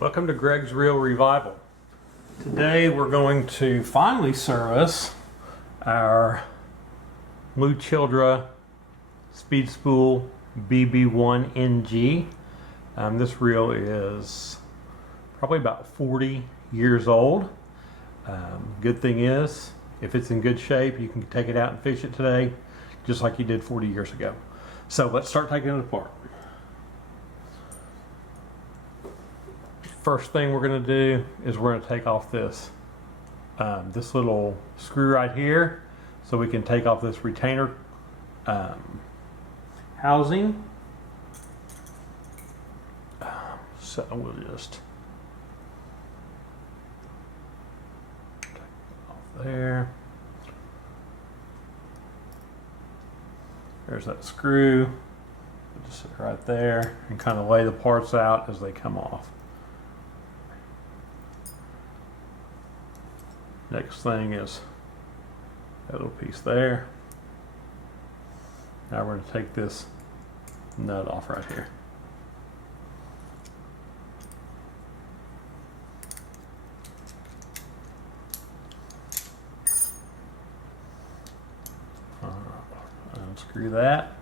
Welcome to Greg's Real Revival. Today we're going to finally service our Lew Childre BB-1NG. This reel is probably about 40 years old. Good thing is, if it's in good shape, you can take it out and fish it today, just like you did 40 years ago. So let's start taking it apart. First thing we're going to do is we're going to take off this little screw right here, so we can take off this retainer housing. So we'll just take it off there. There's that screw. We'll just sit right there and kind of lay the parts out as they come off. Next thing is that little piece there. Now we're going to take this nut off right here. Unscrew that.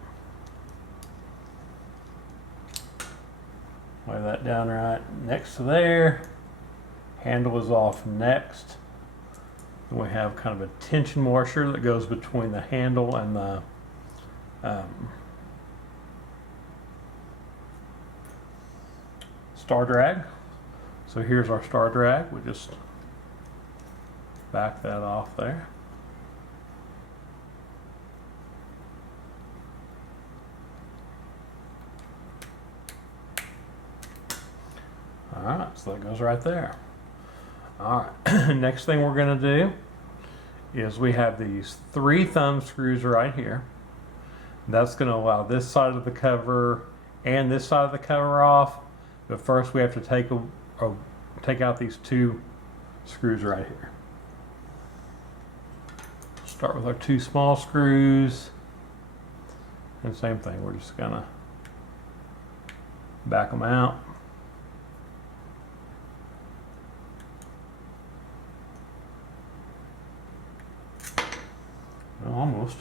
Lay that down right next to there. Handle is off next. We have kind of a tension washer that goes between the handle and the star drag. So here's our star drag. We just back that off there. All right, so that goes right there. All right, next thing we're going to do is we have these 3 thumb screws right here. That's going to allow this side of the cover and this side of the cover off. But first we have to take out these 2 screws right here. Start with our 2 small screws. And same thing, we're just going to back them out. Almost.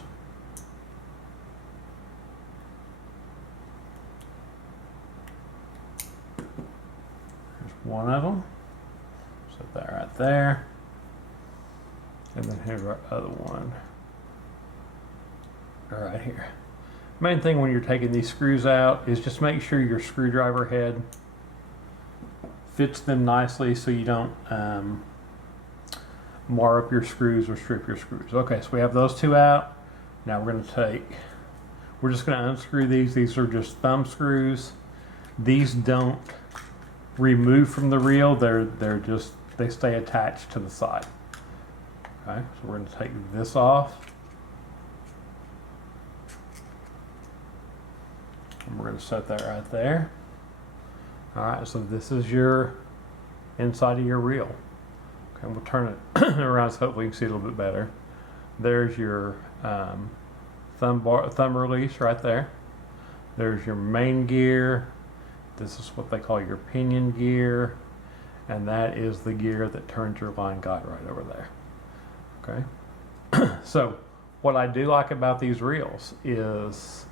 Here's one of them. Set that right there. And then here's our other one. Right here. Main thing when you're taking these screws out is just make sure your screwdriver head fits them nicely so you don't mar up your screws or strip your screws. Okay, so we have those 2 out. Now we're just going to unscrew these. These are just thumb screws. These don't remove from the reel. They stay attached to the side. Okay, so we're going to take this off. And we're going to set that right there. All right, so this is your inside of your reel. And we'll turn it around so hopefully you can see a little bit better. There's your thumb release right there. There's your main gear. This is what they call your pinion gear. And that is the gear that turns your line guide right over there. Okay. So what I do like about these reels is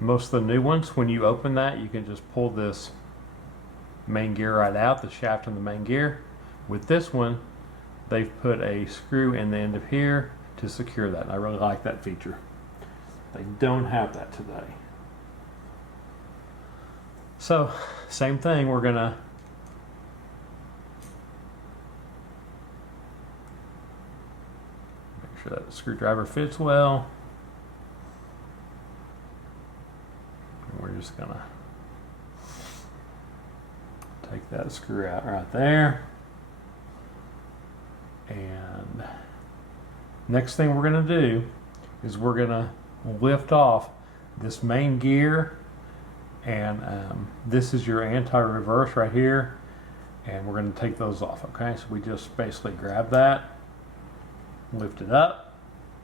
most of the new ones, when you open that, you can just pull this main gear right out, the shaft and the main gear. With this one, they've put a screw in the end of here to secure that. And I really like that feature. They don't have that today. So, same thing, we're gonna make sure that the screwdriver fits well. And we're just gonna take that screw out right there. And next thing we're going to do is we're going to lift off this main gear, and this is your anti-reverse right here, and we're going to take those off. Okay, so we just basically grab that, lift it up,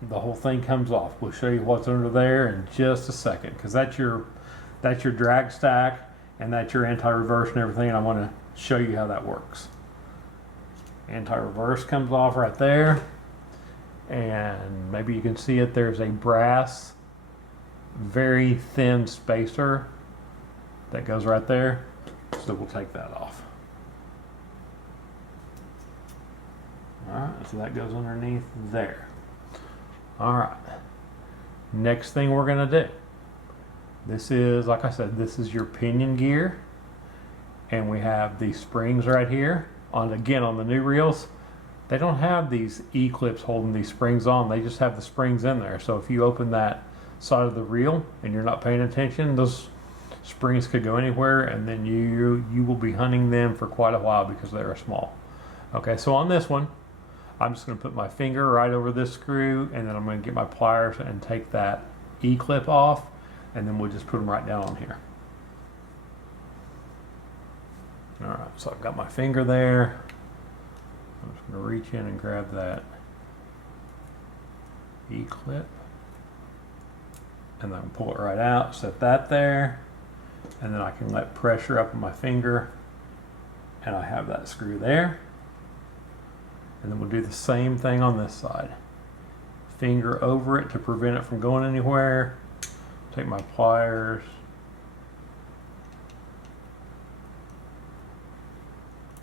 the whole thing comes off. We'll show you what's under there in just a second, because that's your drag stack and that's your anti-reverse and everything, and I want to show you how that works. Anti-reverse comes off right there, and maybe you can see it, there's a brass, very thin spacer that goes right there, so we'll take that off. Alright, so that goes underneath there. Alright, next thing we're going to do, this is, like I said, this is your pinion gear, and we have these springs right here. Again, on the new reels, they don't have these E-clips holding these springs on, they just have the springs in there. So if you open that side of the reel and you're not paying attention, those springs could go anywhere, and then you will be hunting them for quite a while because they're small. Okay, so on this one, I'm just going to put my finger right over this screw, and then I'm going to get my pliers and take that E-clip off, and then we'll just put them right down on here. Alright, so I've got my finger there. I'm just going to reach in and grab that E-clip, and then pull it right out, set that there, and then I can let pressure up on my finger, and I have that screw there. And then we'll do the same thing on this side. Finger over it to prevent it from going anywhere. Take my pliers.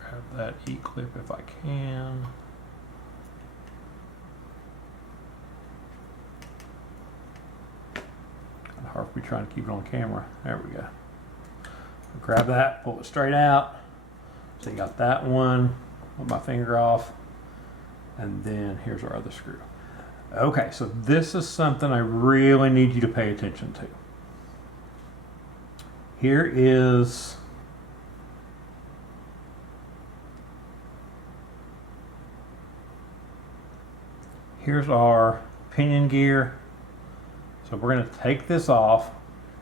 Grab that E-clip if I can. Kind of hard for me trying to keep it on camera. There we go. Grab that, pull it straight out. So you got that one. Put my finger off. And then here's our other screw. Okay, so this is something I really need you to pay attention to. Here's our pinion gear. So we're going to take this off.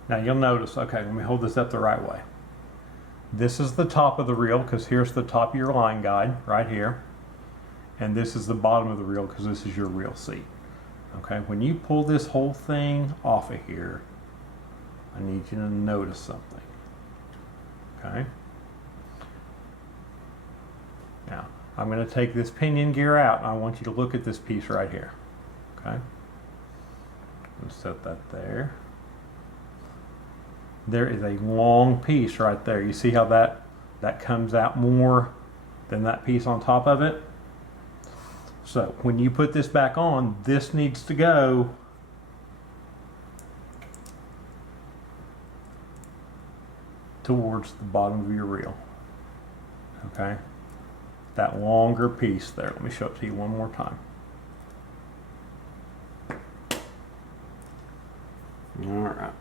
Now you'll notice, okay, let me hold this up the right way. This is the top of the reel, because here's the top of your line guide right here. And this is the bottom of the reel, because this is your reel seat. Okay, when you pull this whole thing off of here, I need you to notice something. Okay. Now, I'm going to take this pinion gear out, and I want you to look at this piece right here. Okay. Let's set that there. There is a long piece right there. You see how that comes out more than that piece on top of it? So when you put this back on, this needs to go towards the bottom of your reel. Okay? That longer piece there. Let me show it to you one more time. All right.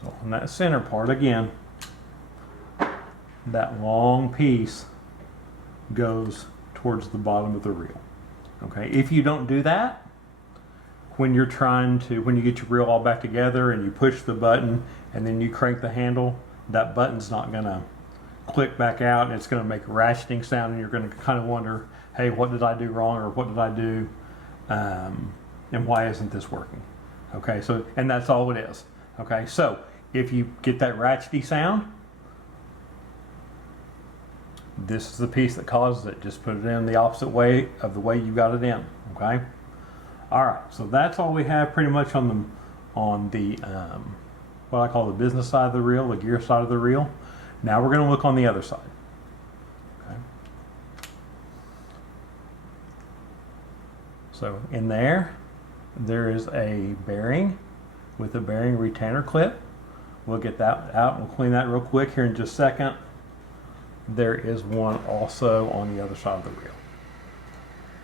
So on that center part again, that long piece goes towards the bottom of the reel. Okay, if you don't do that, when you get your reel all back together and you push the button and then you crank the handle, that button's not gonna click back out, and it's gonna make a ratcheting sound, and you're gonna kind of wonder, hey, what did I do wrong, or what did I do, and why isn't this working? Okay, so, and that's all it is. Okay, so if you get that ratchety sound, this is the piece that causes it. Just put it in the opposite way of the way you got it in. Okay. All right. So that's all we have pretty much on the what I call the business side of the reel, the gear side of the reel. Now we're going to look on the other side. Okay. So in there is a bearing with a bearing retainer clip. We'll get that out and we'll clean that real quick here in just a second. There is one also on the other side of the reel.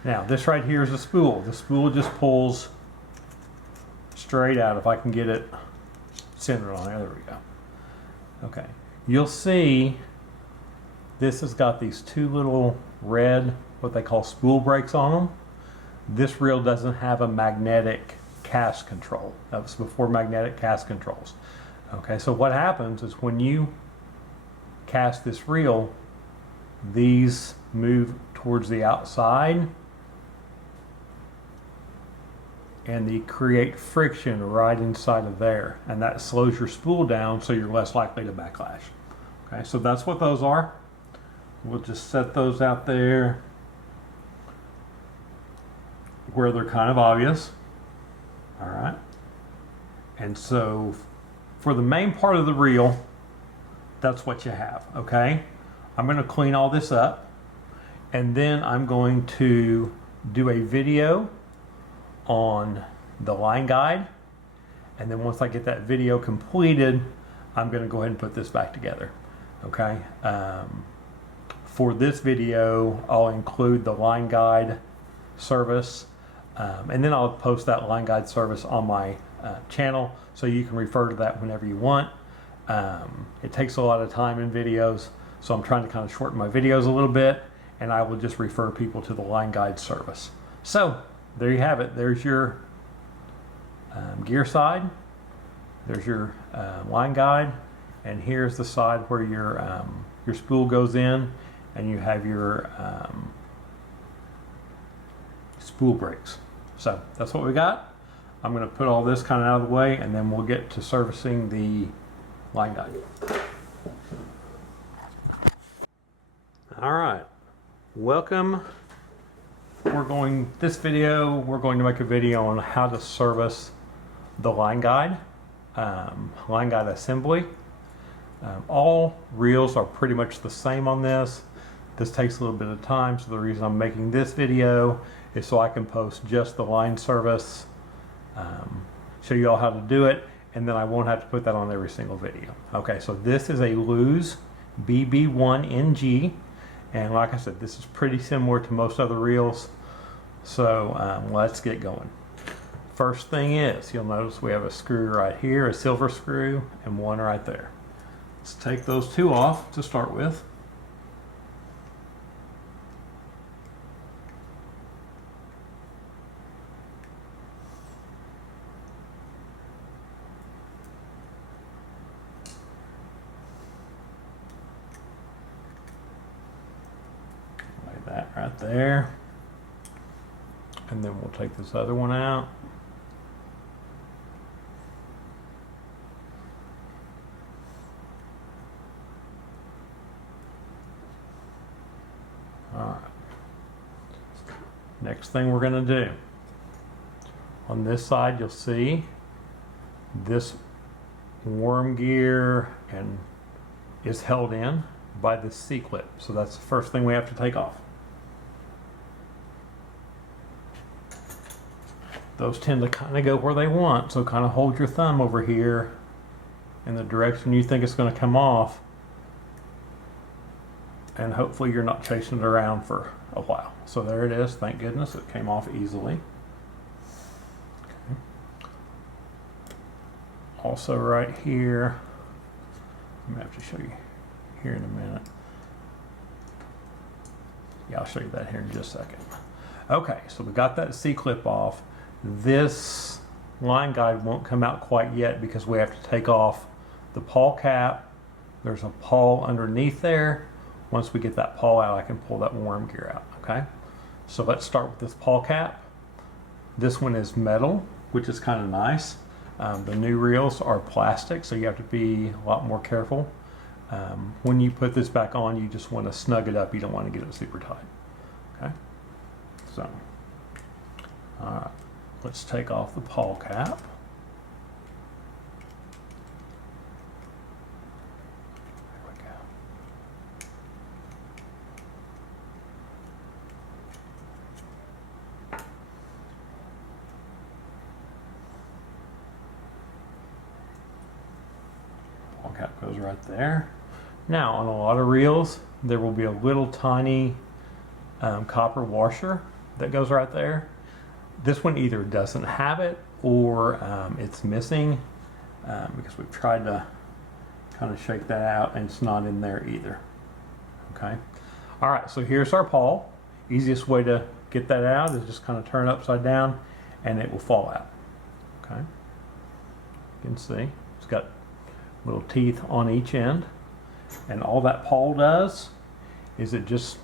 Now this right here is a spool. The spool just pulls straight out. If I can get it centered on there, there we go. Okay, you'll see this has got these two little red, what they call spool brakes on them. This reel doesn't have a magnetic cast control. That was before magnetic cast controls. Okay, so what happens is when you cast this reel, these move towards the outside and they create friction right inside of there, and that slows your spool down so you're less likely to backlash. Okay, so that's what those are. We'll just set those out there where they're kind of obvious. All right, and so for the main part of the reel, that's what you have. Okay, I'm going to clean all this up, and then I'm going to do a video on the line guide, and then once I get that video completed, I'm going to go ahead and put this back together. Okay, for this video I'll include the line guide service, and then I'll post that line guide service on my channel so you can refer to that whenever you want. It takes a lot of time in videos, so I'm trying to kind of shorten my videos a little bit, and I will just refer people to the line guide service. So there you have it. There's your gear side, there's your line guide, and here's the side where your spool goes in, and you have your spool brakes. So that's what we got. I'm going to put all this kind of out of the way, and then we'll get to servicing the line guide. All right, welcome. We're going to make a video on how to service the line guide assembly. All reels are pretty much the same on this. This takes a little bit of time, so the reason I'm making this video is so I can post just the line service, show you all how to do it, and then I won't have to put that on every single video. Okay, so this is a Lew Childre BB-1NG, and like I said, this is pretty similar to most other reels. So let's get going. First thing is, you'll notice we have a screw right here, a silver screw, and one right there. Let's take those two off to start with. Lay that right there. And then we'll take this other one out. All right. Next thing we're going to do, on this side you'll see this worm gear and is held in by this C-clip. So that's the first thing we have to take off. Those tend to kind of go where they want, so kind of hold your thumb over here in the direction you think it's going to come off, and hopefully you're not chasing it around for a while. So there it is. Thank goodness it came off easily. Okay. Also right here, I'm going to have to show you here in a minute. Yeah, I'll show you that here in just a second. Okay, so we got that C-clip off. This line guide won't come out quite yet because we have to take off the pawl cap. There's a pawl underneath there. Once we get that pawl out, I can pull that worm gear out. Okay, so let's start with this pawl cap. This one is metal, which is kind of nice. The new reels are plastic, so you have to be a lot more careful. When you put this back on, you just want to snug it up. You don't want to get it super tight. Okay, so all right. Let's take off the pawl cap. There we go. Pawl cap goes right there. Now, on a lot of reels, there will be a little tiny copper washer that goes right there. This one either doesn't have it or it's missing because we've tried to kind of shake that out and it's not in there either. Okay. All right, so here's our pawl. Easiest way to get that out is just kind of turn it upside down and it will fall out. Okay. You can see it's got little teeth on each end. And all that pawl does is it just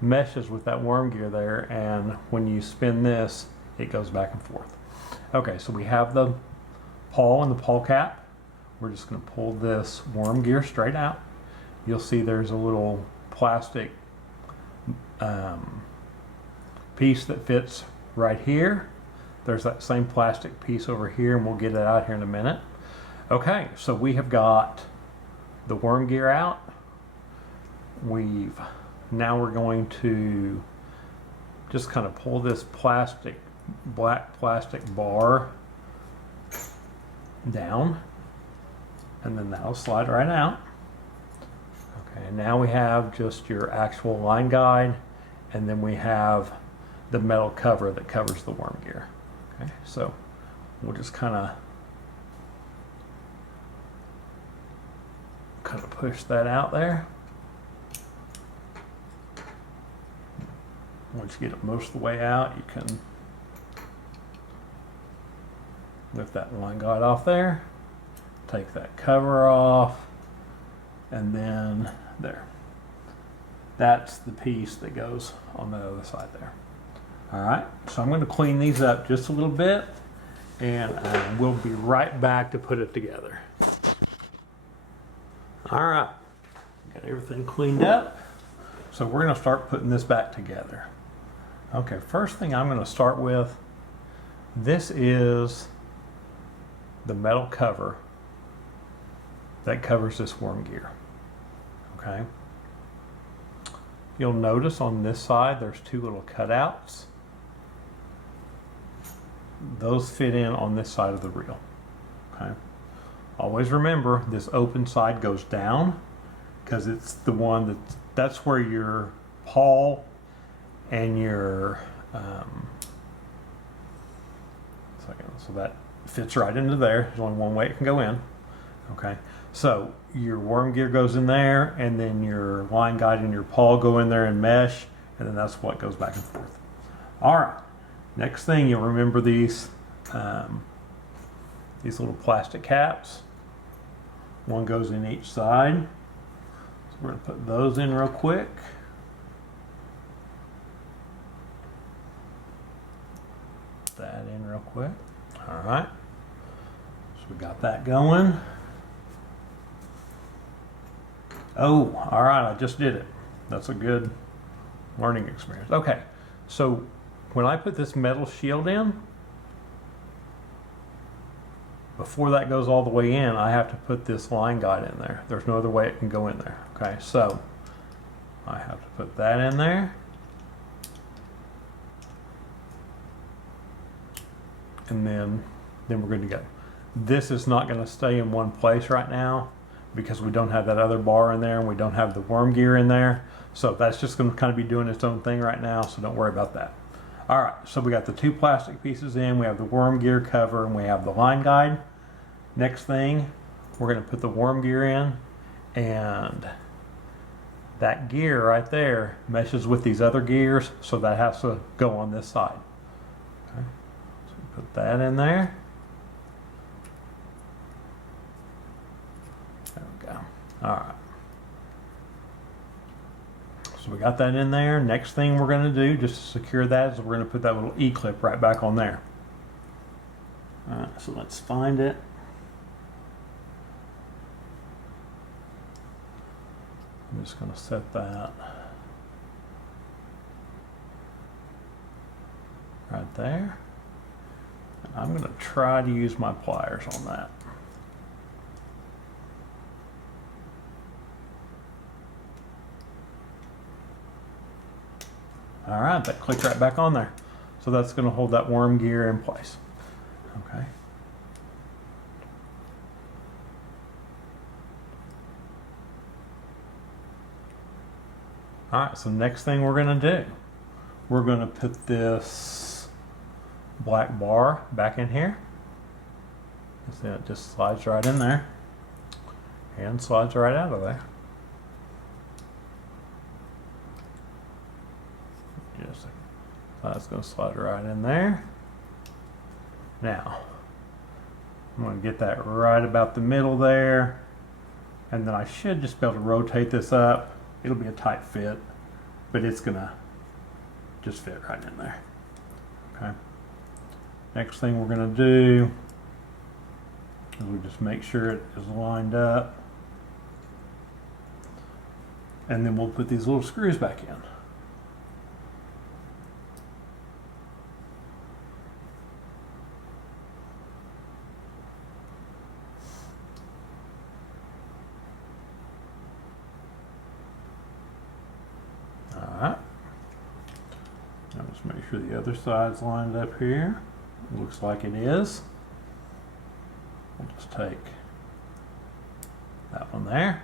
meshes with that worm gear there, and when you spin this, it goes back and forth. Okay, so we have the pawl and the pawl cap. We're just going to pull this worm gear straight out. You'll see there's a little plastic piece that fits right here. There's that same plastic piece over here, and we'll get it out here in a minute. Okay, so we have got the worm gear out. Now we're going to just kind of pull this black plastic bar down, and then that'll slide right out. Okay, and now we have just your actual line guide, and then we have the metal cover that covers the worm gear. Okay, so we'll just kind of push that out there. Once you get it most of the way out, you can lift that line guide off there, take that cover off, and then there. That's the piece that goes on the other side there. All right, so I'm going to clean these up just a little bit, and we'll be right back to put it together. All right, got everything cleaned up. So we're going to start putting this back together. Okay, first thing I'm going to start with, this is the metal cover that covers this worm gear. Okay. You'll notice on this side there's two little cutouts. Those fit in on this side of the reel. Okay. Always remember this open side goes down because it's the one that's where your pawl and your so that fits right into there. There's only one way it can go in. Okay, so your worm gear goes in there, and then your line guide and your pawl go in there and mesh, and then that's what goes back and forth. All right, next thing, you'll remember these little plastic caps. One goes in each side. So we're going to put those in real quick. That in real quick. All right, so we got that going. Oh, all right, I just did it. That's a good learning experience. Okay, so when I put this metal shield in, before that goes all the way in, I have to put this line guide in there. There's no other way it can go in there. Okay, so I have to put that in there. And then we're good to go. This is not going to stay in one place right now because we don't have that other bar in there and we don't have the worm gear in there. So that's just going to kind of be doing its own thing right now, so don't worry about that. All right, so we got the two plastic pieces in, we have the worm gear cover, and we have the line guide. Next thing, we're going to put the worm gear in, and that gear right there meshes with these other gears, so that has to go on this side. Okay. Put that in there. There we go. All right. So we got that in there. Next thing we're going to do, just to secure that, is we're going to put that little E-clip right back on there. All right, so let's find it. I'm just going to set that right there. I'm going to try to use my pliers on that. All right, that clicked right back on there. So that's going to hold that worm gear in place. Okay. All right, so next thing we're going to do, we're going to put this black bar back in here. See, it just slides right in there and slides right out of there. Just that's going to slide right in there. Now I'm going to get that right about the middle there, And then I should just be able to rotate this up. It'll be a tight fit, but it's gonna just fit right in there. Okay. Next thing we're gonna do is we just make sure it is lined up. And then we'll put these little screws back in. Alright. Now just make sure the other side's lined up here. Looks like it is. We'll just take that one there.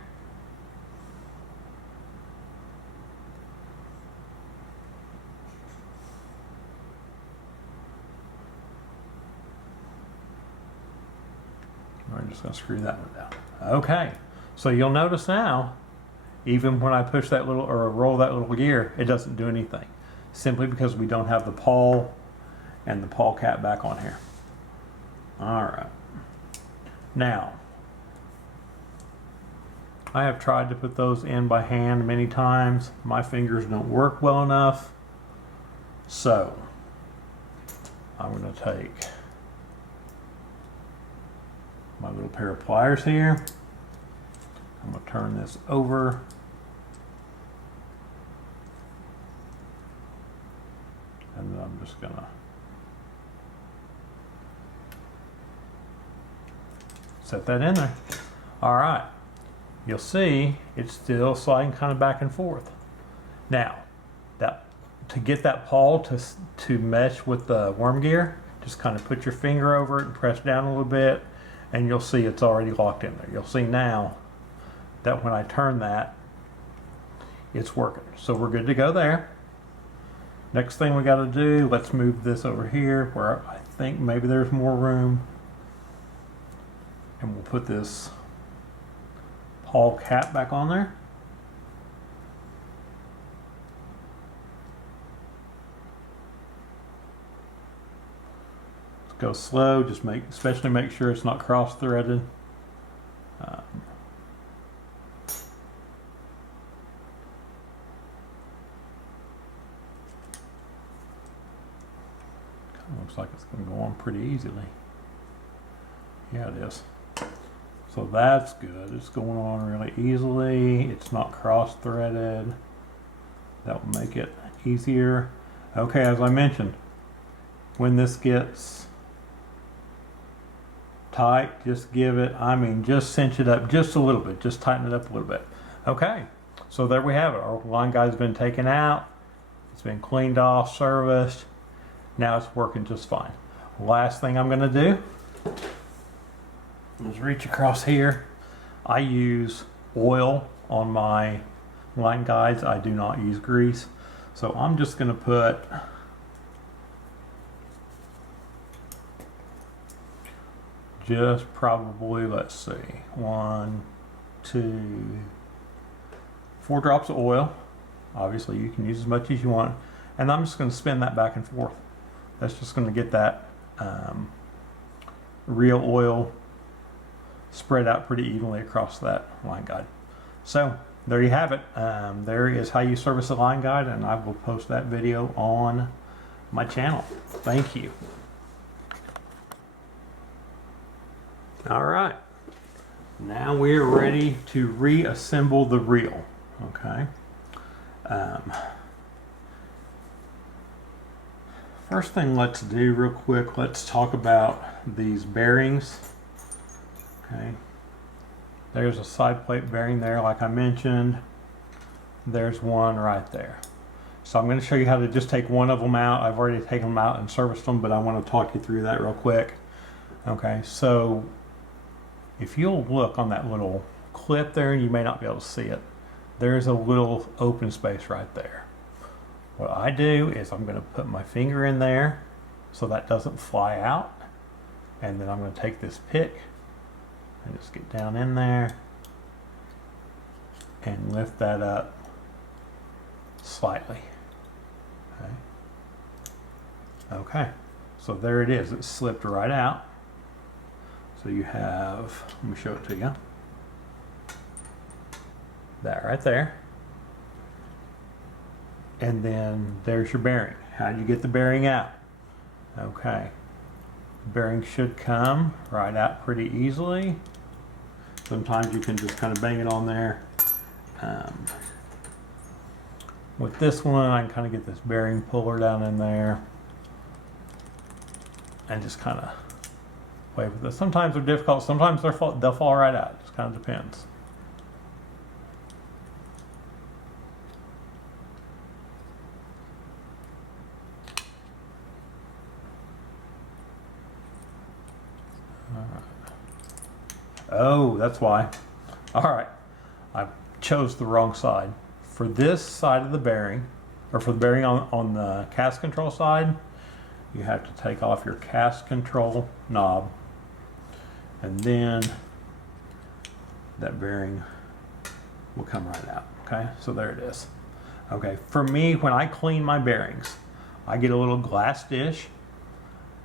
We're just going to screw that one down. Okay, so you'll notice now, even when I push that little or roll that little gear, it doesn't do anything. Simply because we don't have the pawl and the pawl cap back on here. All right. Now, I have tried to put those in by hand many times. My fingers don't work well enough. So, I'm going to take my little pair of pliers here. I'm going to turn this over. And then I'm just going to set that in there. All right. You'll see it's still sliding kind of back and forth. Now, to get that pawl to mesh with the worm gear, just kind of put your finger over it and press down a little bit, and you'll see it's already locked in there. You'll see now that when I turn that, it's working. So we're good to go there. Next thing we got to do, let's move this over here where I think maybe there's more room. And we'll put this pawl cap back on there. Let's go slow, just especially make sure it's not cross-threaded. Looks like it's going to go on pretty easily. Yeah, it is. So that's good. It's going on really easily. It's not cross-threaded. That will make it easier. Okay, as I mentioned, when this gets tight, just just cinch it up just a little bit. Just tighten it up a little bit. Okay, so there we have it. Our line guide's been taken out. It's been cleaned off, serviced. Now it's working just fine. Last thing I'm going to do is reach across here. I use oil on my line guides. I do not use grease. So I'm just going to put just probably, let's see, 1, 2, 4 drops of oil. Obviously you can use as much as you want. And I'm just going to spin that back and forth. That's just going to get that real oil spread out pretty evenly across that line guide. So there you have it. There is how you service a line guide, and I will post that video on my channel. Thank you. All right. Now we're ready to reassemble the reel. Okay. First thing let's do real quick, let's talk about these bearings. Okay, there's a side plate bearing there like I mentioned. There's one right there. So I'm going to show you how to just take one of them out. I've already taken them out and serviced them, but I want to talk you through that real quick. Okay, so if you'll look on that little clip there, you may not be able to see it. There's a little open space right there. What I do is I'm going to put my finger in there so that doesn't fly out, and then I'm going to take this pick and just get down in there and lift that up slightly. Okay, so there it is. It slipped right out. So you have, let me show it to you. That right there. And then there's your bearing. How do you get the bearing out? Okay. The bearing should come right out pretty easily. Sometimes you can just kind of bang it on there. With this one, I can kind of get this bearing puller down in there and just kind of play with this. Sometimes they're difficult, sometimes they'll fall right out. It just kind of depends. Oh, that's why. All right, I chose the wrong side. For this side of the bearing, or for the bearing on the cast control side, you have to take off your cast control knob, and then that bearing will come right out. Okay, so there it is. Okay, for me, when I clean my bearings, I get a little glass dish.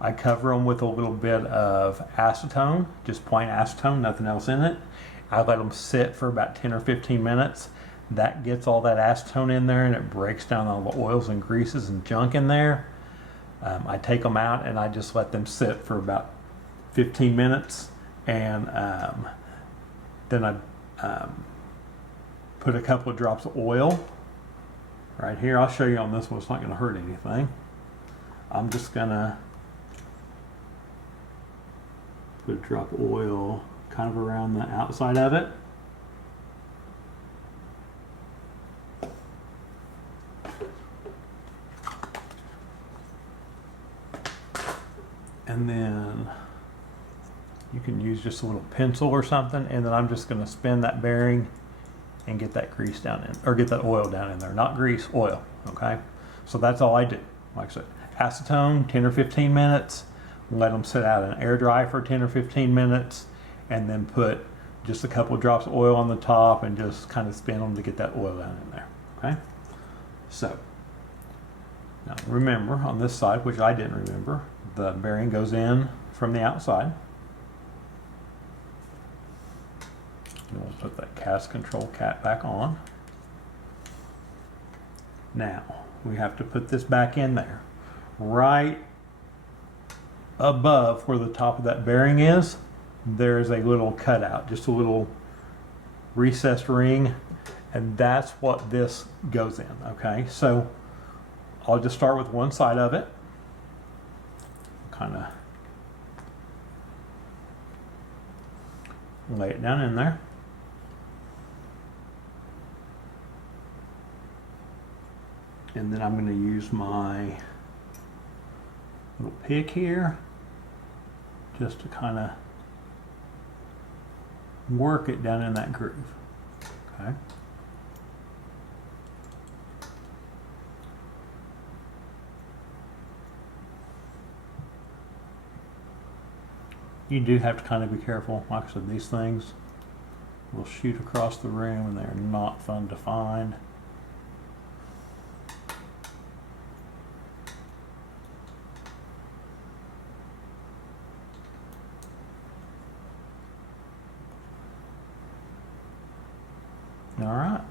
I cover them with a little bit of acetone, just plain acetone, nothing else in it. I let them sit for about 10 or 15 minutes. That gets all that acetone in there and it breaks down all the oils and greases and junk in there. I take them out and I just let them sit for about 15 minutes, and then I put a couple of drops of oil right here. I'll show you on this one, it's not going to hurt anything. I'm just going to put a drop of oil kind of around the outside of it. And then you can use just a little pencil or something, and then I'm just going to spin that bearing and get that grease down in, or get that oil down in there. Not grease, oil. Okay, so that's all I do. Like I said, acetone, 10 or 15 minutes. Let them sit out and air dry for 10 or 15 minutes, and then put just a couple of drops of oil on the top and just kind of spin them to get that oil down in there. Okay, so now remember, on this side, which I didn't remember, the bearing goes in from the outside. And we'll put that cast control cap back on. Now we have to put this back in there. Right above where the top of that bearing is, there's a little cutout, just a little recessed ring, and that's what this goes in. Okay, so I'll just start with one side of it, kind of lay it down in there. And then I'm going to use my little pick here just to kind of work it down in that groove. Okay. You do have to kind of be careful. Like I said, these things will shoot across the room and they're not fun to find. All right,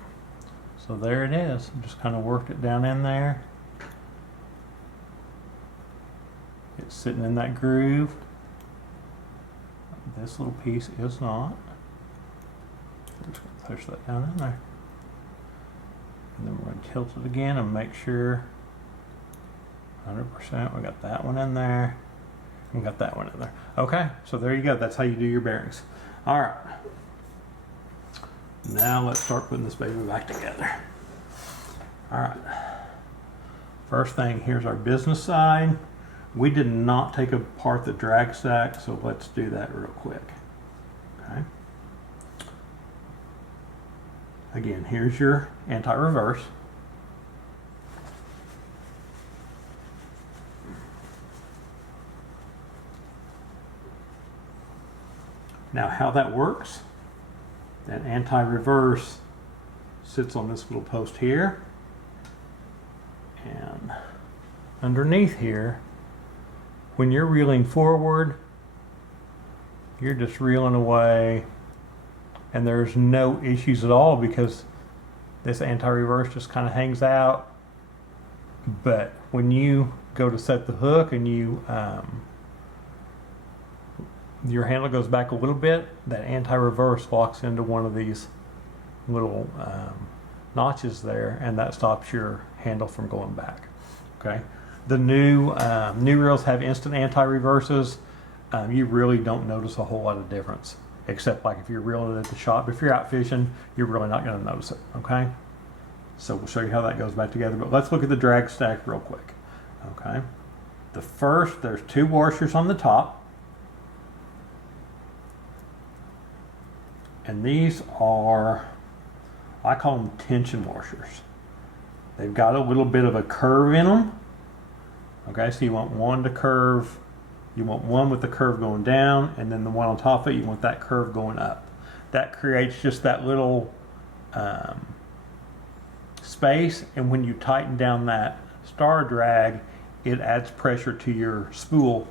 so there it is. Just kind of worked it down in there. It's sitting in that groove. This little piece is not. We're just going to push that down in there. And then we're going to tilt it again and make sure 100%. We got that one in there. We got that one in there. Okay, so there you go. That's how you do your bearings. All right. Now let's start putting this baby back together. All right. First thing, here's our business side. We did not take apart the drag sack, so let's do that real quick. Okay. Again, here's your anti-reverse. Now how that works, that anti-reverse sits on this little post here, and underneath here, when you're reeling forward, you're just reeling away and there's no issues at all because this anti-reverse just kind of hangs out. But when you go to set the hook and your handle goes back a little bit, that anti-reverse locks into one of these little notches there, and that stops your handle from going back. Okay, the new reels have instant anti-reverses. You really don't notice a whole lot of difference, except like if you're reeling it at the shop. If you're out fishing, you're really not going to notice it. Okay, so we'll show you how that goes back together, but let's look at the drag stack real quick. Okay, there's 2 washers on the top. And these are, I call them tension washers. They've got a little bit of a curve in them. Okay, so you want one to curve, you want one with the curve going down, and then the one on top of it, you want that curve going up. That creates just that little space, and when you tighten down that star drag, it adds pressure to your spool.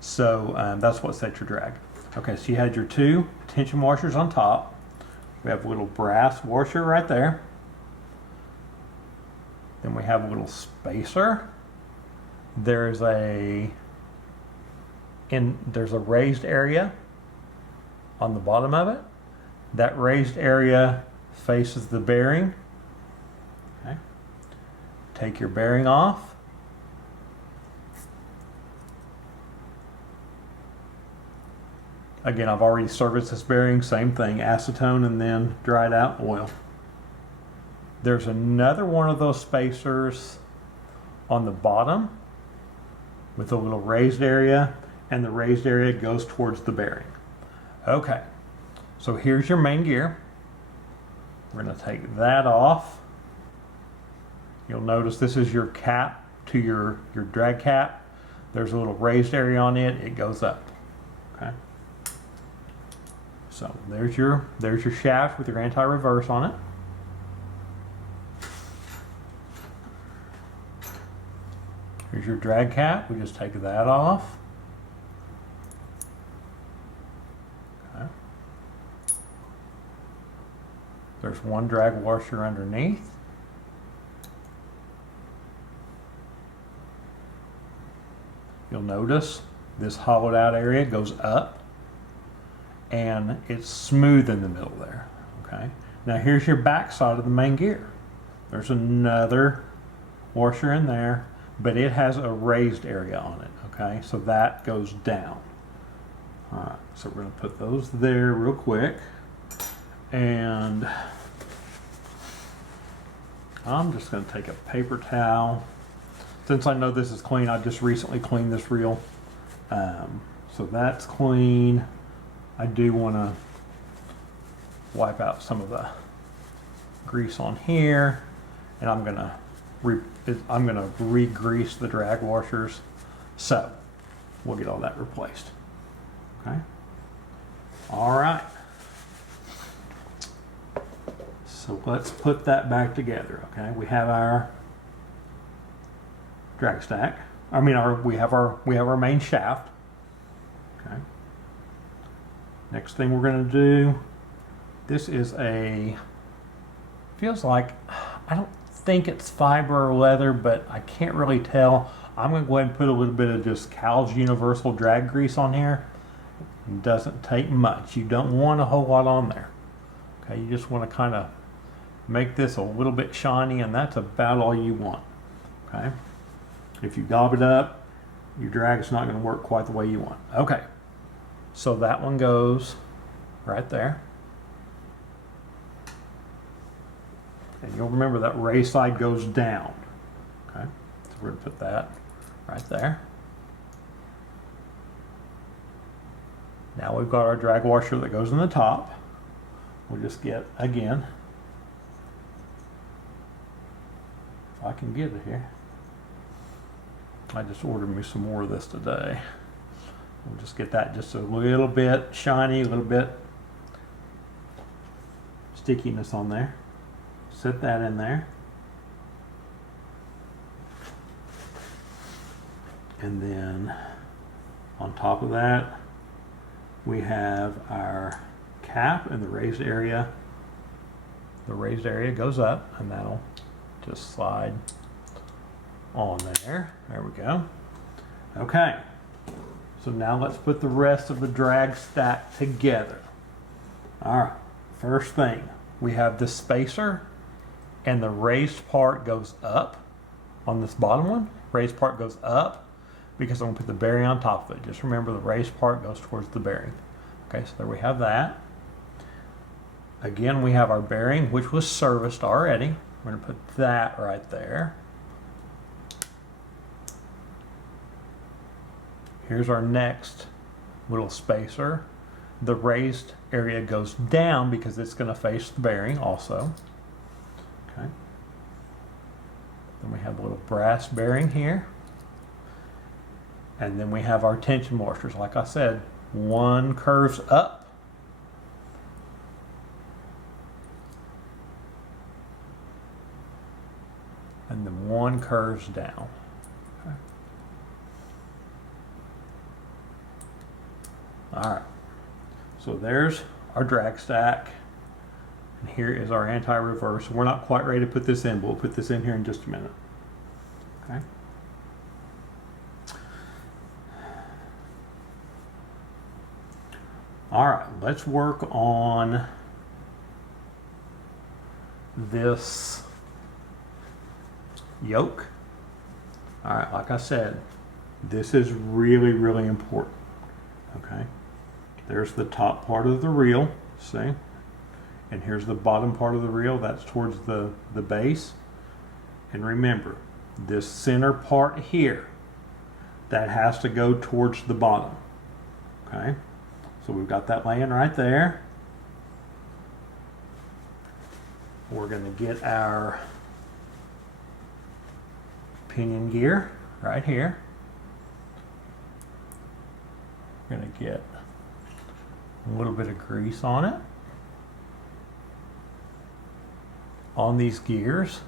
So that's what sets your drag. Okay, so you had your 2 tension washers on top. We have a little brass washer right there. Then we have a little spacer. There's a raised area on the bottom of it. That raised area faces the bearing. Okay. Take your bearing off. Again, I've already serviced this bearing, same thing, acetone and then dried out oil. There's another one of those spacers on the bottom with a little raised area, and the raised area goes towards the bearing. Okay, so here's your main gear. We're going to take that off. You'll notice this is your cap to your drag cap. There's a little raised area on it, it goes up. Okay. So there's your shaft with your anti-reverse on it. Here's your drag cap. We just take that off. Okay. There's one drag washer underneath. You'll notice this hollowed out area goes up, and it's smooth in the middle there. Okay. Now here's your back side of the main gear. There's another washer in there, but it has a raised area on it. Okay, so that goes down. All right, so we're gonna put those there real quick, and I'm just gonna take a paper towel. Since I know this is clean, I just recently cleaned this reel, so that's clean. I do want to wipe out some of the grease on here, and I'm gonna re-grease the drag washers, so we'll get all that replaced. Okay. All right. So let's put that back together. Okay. We have our drag stack. We have our main shaft. Okay. Next thing we're going to do, this is feels like, I don't think it's fiber or leather, but I can't really tell. I'm going to go ahead and put a little bit of just Cal's Universal drag grease on here. It doesn't take much. You don't want a whole lot on there. Okay, you just want to kind of make this a little bit shiny, and that's about all you want. Okay, if you gob it up, your drag is not going to work quite the way you want. Okay. So that one goes right there. And you'll remember that raised side goes down. Okay, so we're going to put that right there. Now we've got our drag washer that goes in the top. We'll just get, again, if I can get it here. I just ordered me some more of this today. We'll just get that just a little bit shiny, a little bit stickiness on there. Set that in there. And then on top of that, we have our cap, and the raised area goes up, and that'll just slide on there. There we go. Okay, so now let's put the rest of the drag stack together. All right, first thing, we have the spacer, and the raised part goes up on this bottom one. Raised part goes up because I'm going to put the bearing on top of it. Just remember the raised part goes towards the bearing. Okay, so there we have that. Again, we have our bearing, which was serviced already. We're going to put that right there. Here's our next little spacer. The raised area goes down because it's going to face the bearing also. Okay. Then we have a little brass bearing here. And then we have our tension washers. Like I said, one curves up. And then one curves down. Okay. All right. So there's our drag stack. And here is our anti-reverse. We're not quite ready to put this in, but we'll put this in here in just a minute. Okay. All right, let's work on this yoke. All right, like I said, this is really, really important. Okay, there's the top part of the reel, see? And here's the bottom part of the reel, that's towards the base. And remember, this center part here, that has to go towards the bottom. Okay, so we've got that laying right there. We're going to get our pinion gear right here. We're going to get a little bit of grease on it. On these gears,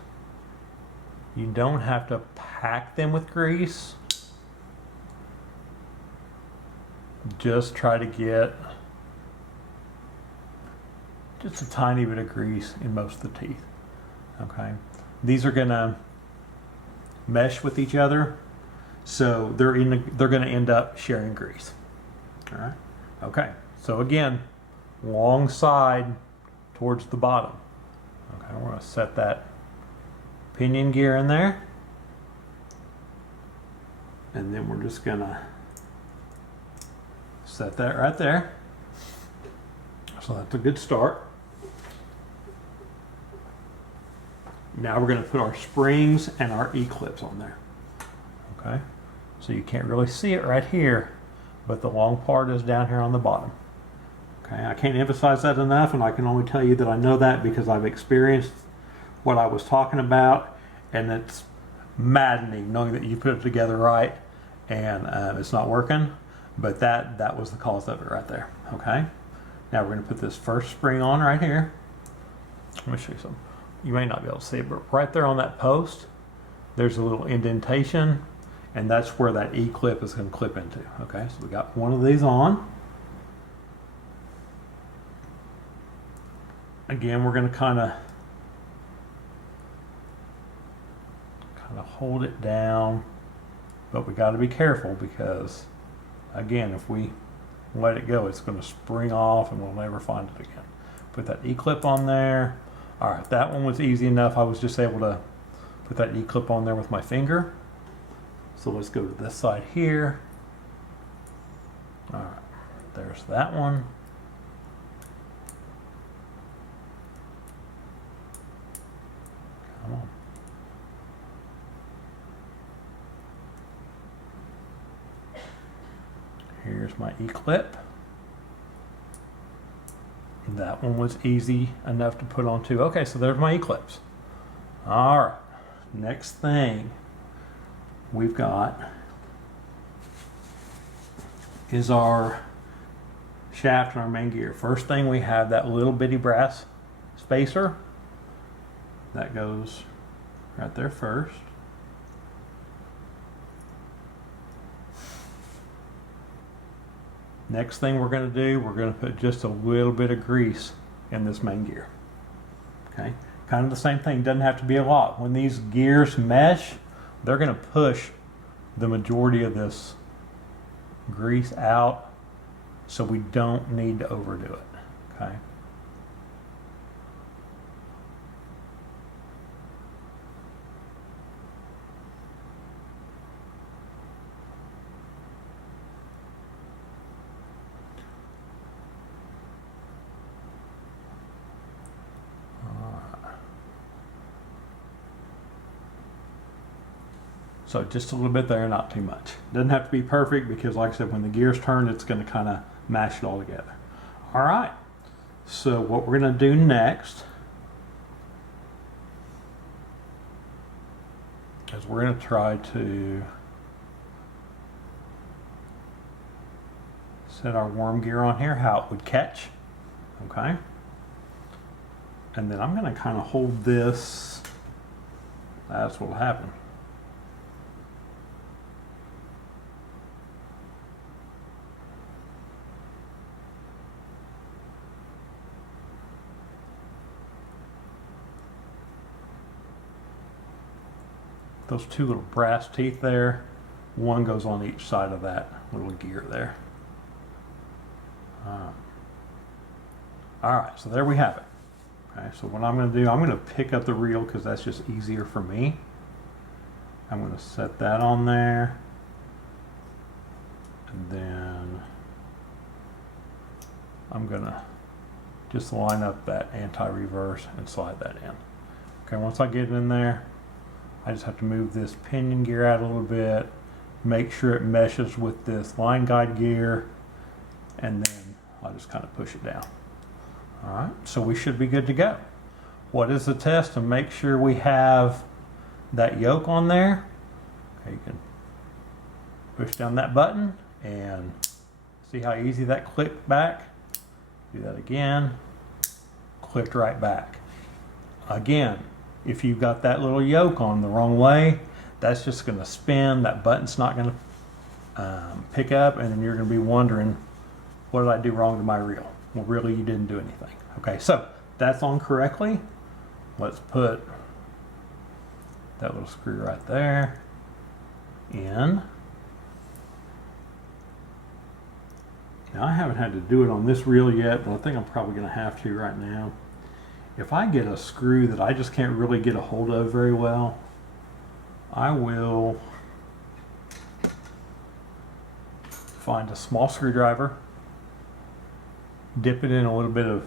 you don't have to pack them with grease. Just try to get just a tiny bit of grease in most of the teeth. Okay, these are gonna mesh with each other, so they're gonna end up sharing grease. All right. Okay. So again, long side towards the bottom. Okay, we're gonna set that pinion gear in there, and then we're just gonna set that right there. So that's a good start. Now we're going to put our springs and our E-clips on there. Okay, so you can't really see it right here, but the long part is down here on the bottom. Okay, I can't emphasize that enough, and I can only tell you that I know that because I've experienced what I was talking about, and it's maddening knowing that you put it together right and it's not working. But that was the cause of it right there. Okay, now we're going to put this first spring on right here. Let me show you something. You may not be able to see it, but right there on that post, there's a little indentation, and that's where that E-clip is going to clip into. Okay, so we got one of these on. Again, we're going to kind of hold it down, but we got to be careful because, again, if we let it go, it's going to spring off and we'll never find it again. Put that E-clip on there. All right, that one was easy enough. I was just able to put that E-clip on there with my finger. So let's go to this side here. All right, there's that one. Come on. Here's my E-clip. That one was easy enough to put on too. Okay, so there's my E-clips. All right, next thing we've got is our shaft and our main gear. First thing, we have that little bitty brass spacer. That goes right there first. Next thing we're going to do, we're going to put just a little bit of grease in this main gear. Okay, kind of the same thing, doesn't have to be a lot. When these gears mesh, they're going to push the majority of this grease out, so we don't need to overdo it. Okay. So just a little bit there, not too much. Doesn't have to be perfect because, like I said, when the gears turn, it's going to kind of mash it all together. All right. So what we're going to do next is we're going to try to set our worm gear on here, how it would catch. Okay. And then I'm going to kind of hold this. That's what will happen. Those two little brass teeth there, one goes on each side of that little gear there. All right, so there we have it. Okay, so what I'm going to do, I'm going to pick up the reel because that's just easier for me. I'm going to set that on there, and then I'm going to just line up that anti-reverse and slide that in. Okay, once I get it in there, I just have to move this pinion gear out a little bit, make sure it meshes with this line guide gear, and then I'll just kind of push it down. All right, so we should be good to go. What is the test to make sure we have that yoke on there? Okay, you can push down that button and see how easy that clicked back. Do that again, clicked right back. Again, if you've got that little yoke on the wrong way, that's just going to spin. That button's not going to pick up, and then you're going to be wondering, what did I do wrong to my reel? Well, really, you didn't do anything. Okay, so that's on correctly. Let's put that little screw right there in. Now, I haven't had to do it on this reel yet, but I think I'm probably going to have to right now. If I get a screw that I just can't really get a hold of very well, I will find a small screwdriver, dip it in a little bit of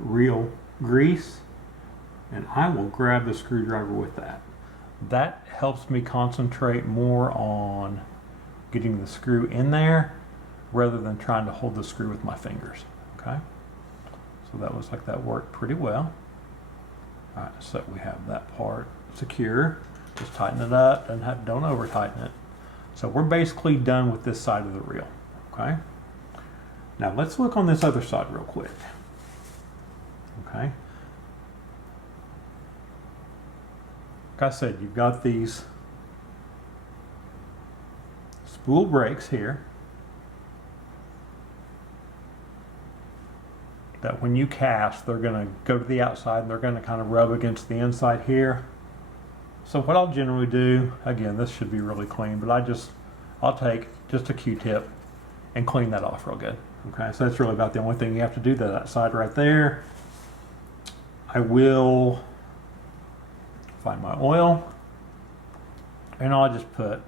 reel grease, and I will grab the screwdriver with that. That helps me concentrate more on getting the screw in there rather than trying to hold the screw with my fingers. Okay? So that looks like that worked pretty well. All right, so we have that part secure. Just tighten it up, don't over tighten it. So we're basically done with this side of the reel. Okay. Now let's look on this other side real quick. Okay. Like I said, you've got these spool brakes here that when you cast, they're going to go to the outside and they're going to kind of rub against the inside here. So what I'll generally do, again, this should be really clean, but I'll take just a Q-tip and clean that off real good. Okay, so that's really about the only thing you have to do, that side right there. I will find my oil, and I'll just put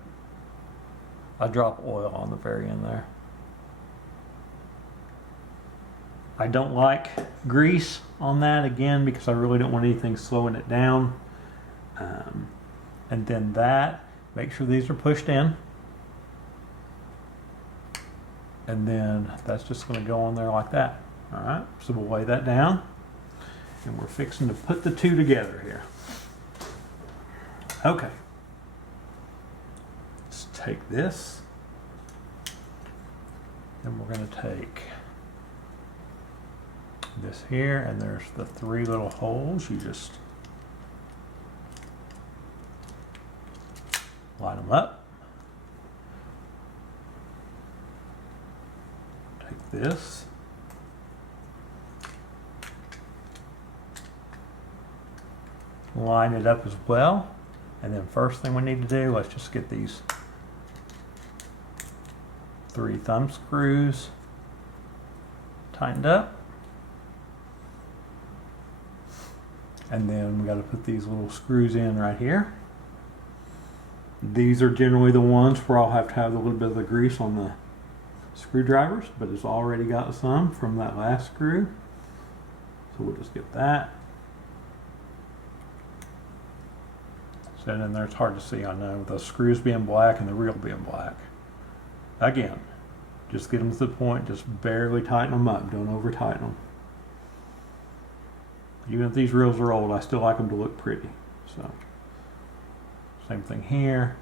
a drop of oil on the very end there. I don't like grease on that, again, because I really don't want anything slowing it down. And then that, make sure these are pushed in. And then that's just going to go on there like that. All right, so we'll lay that down. And we're fixing to put the two together here. Okay. Let's take this. Then we're going to take this here, and there's the three little holes. You just line them up. this. Line it up as well. And then first thing we need to do, let's just get these 3 thumb screws tightened up. And then we got to put these little screws in right here. These are generally the ones where I'll have to have a little bit of the grease on the screwdrivers, but it's already got some from that last screw. So we'll just get that. Set in there, it's hard to see, I know, with the screws being black and the reel being black. Again, just get them to the point, just barely tighten them up, don't over tighten them. Even if these reels are old, I still like them to look pretty. So, same thing here.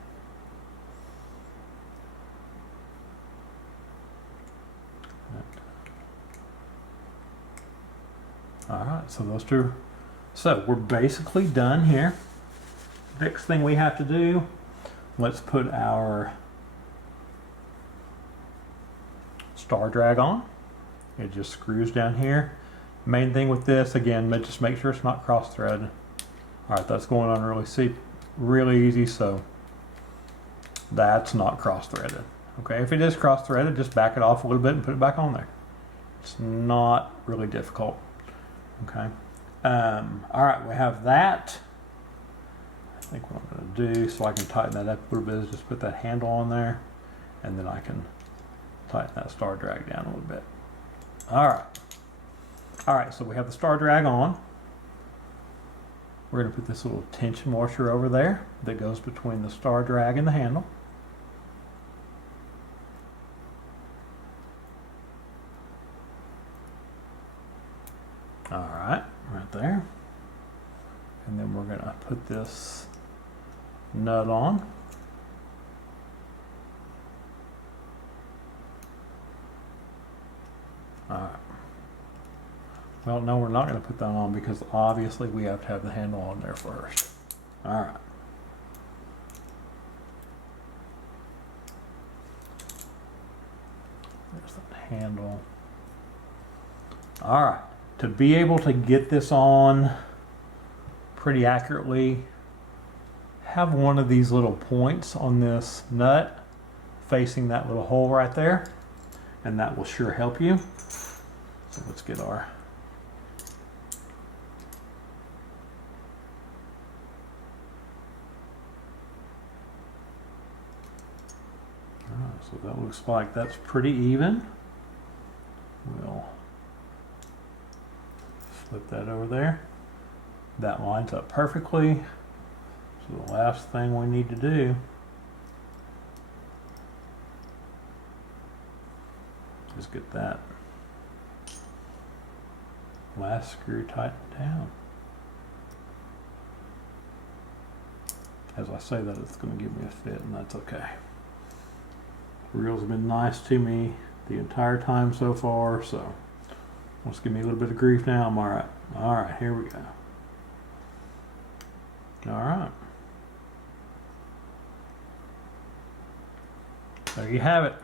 Alright, so those two. So we're basically done here. Next thing we have to do, let's put our star drag on. It just screws down here. Main thing with this, again, just make sure it's not cross threaded. Alright, that's going on really easy, so that's not cross threaded. Okay, if it is cross threaded, just back it off a little bit and put it back on there. It's not really difficult. Okay. Alright, we have that. I think what I'm going to do, so I can tighten that up a little bit, is just put that handle on there, and then I can tighten that star drag down a little bit. Alright, so we have the star drag on. We're going to put this little tension washer over there that goes between the star drag and the handle. Alright, right there. And then we're going to put this nut on. Alright. Well, no, we're not going to put that on because obviously we have to have the handle on there first. Alright. There's that handle. Alright. To be able to get this on pretty accurately, have one of these little points on this nut facing that little hole right there, and that will sure help you. So let's get our so that looks like that's pretty even. We'll flip that over there. That lines up perfectly. So the last thing we need to do is get that last screw tightened down. As I say that, it's going to give me a fit, and that's okay. The reels have been nice to me the entire time so far, so let's give me a little bit of grief now. I'm alright. Alright, here we go. Alright. There you have it.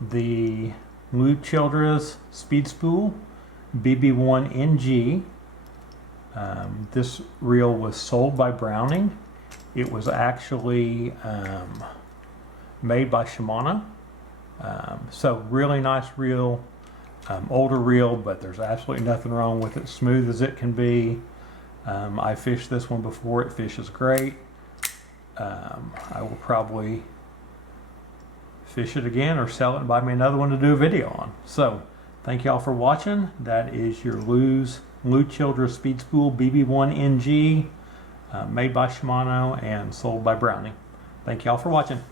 The Lew Childre's Speed Spool BB-1NG. This reel was sold by Browning. It was actually made by Shimano. So really nice reel. Older reel, but there's absolutely nothing wrong with it. Smooth as it can be. I fished this one before. It fishes great. I will probably fish it again or sell it and buy me another one to do a video on. So thank y'all for watching. That is your Lew Childre Speed Spool BB-1NG, made by Shimano and sold by Browning. Thank y'all for watching.